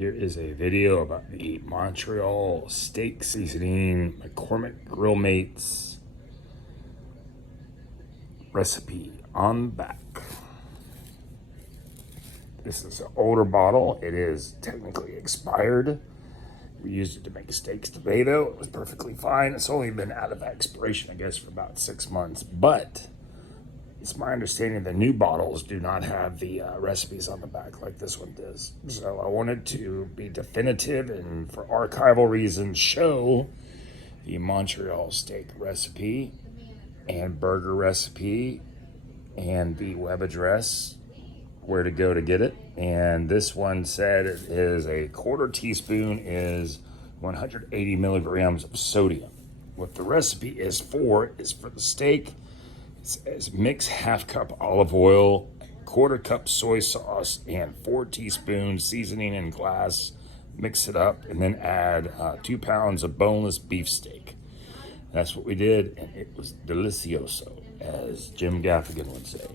Here is a video about the Montreal Steak Seasoning McCormick Grill Mates recipe on the back. This is an older bottle. It is technically expired. We used it to make steaks today, though. It was perfectly fine. It's only been out of expiration, I guess, for about 6 months. But it's my understanding the new bottles do not have the recipes on the back like this one does. So I wanted to be definitive and, for archival reasons, show the Montreal steak recipe and burger recipe and the web address, where to go to get it. And this one said it is a quarter teaspoon is 180 milligrams of sodium. What the recipe is for the steak. It says mix half cup olive oil, quarter cup soy sauce, and 4 teaspoons seasoning in glass. Mix it up and then add 2 pounds of boneless beef steak. That's what we did, and it was delicioso, as Jim Gaffigan would say.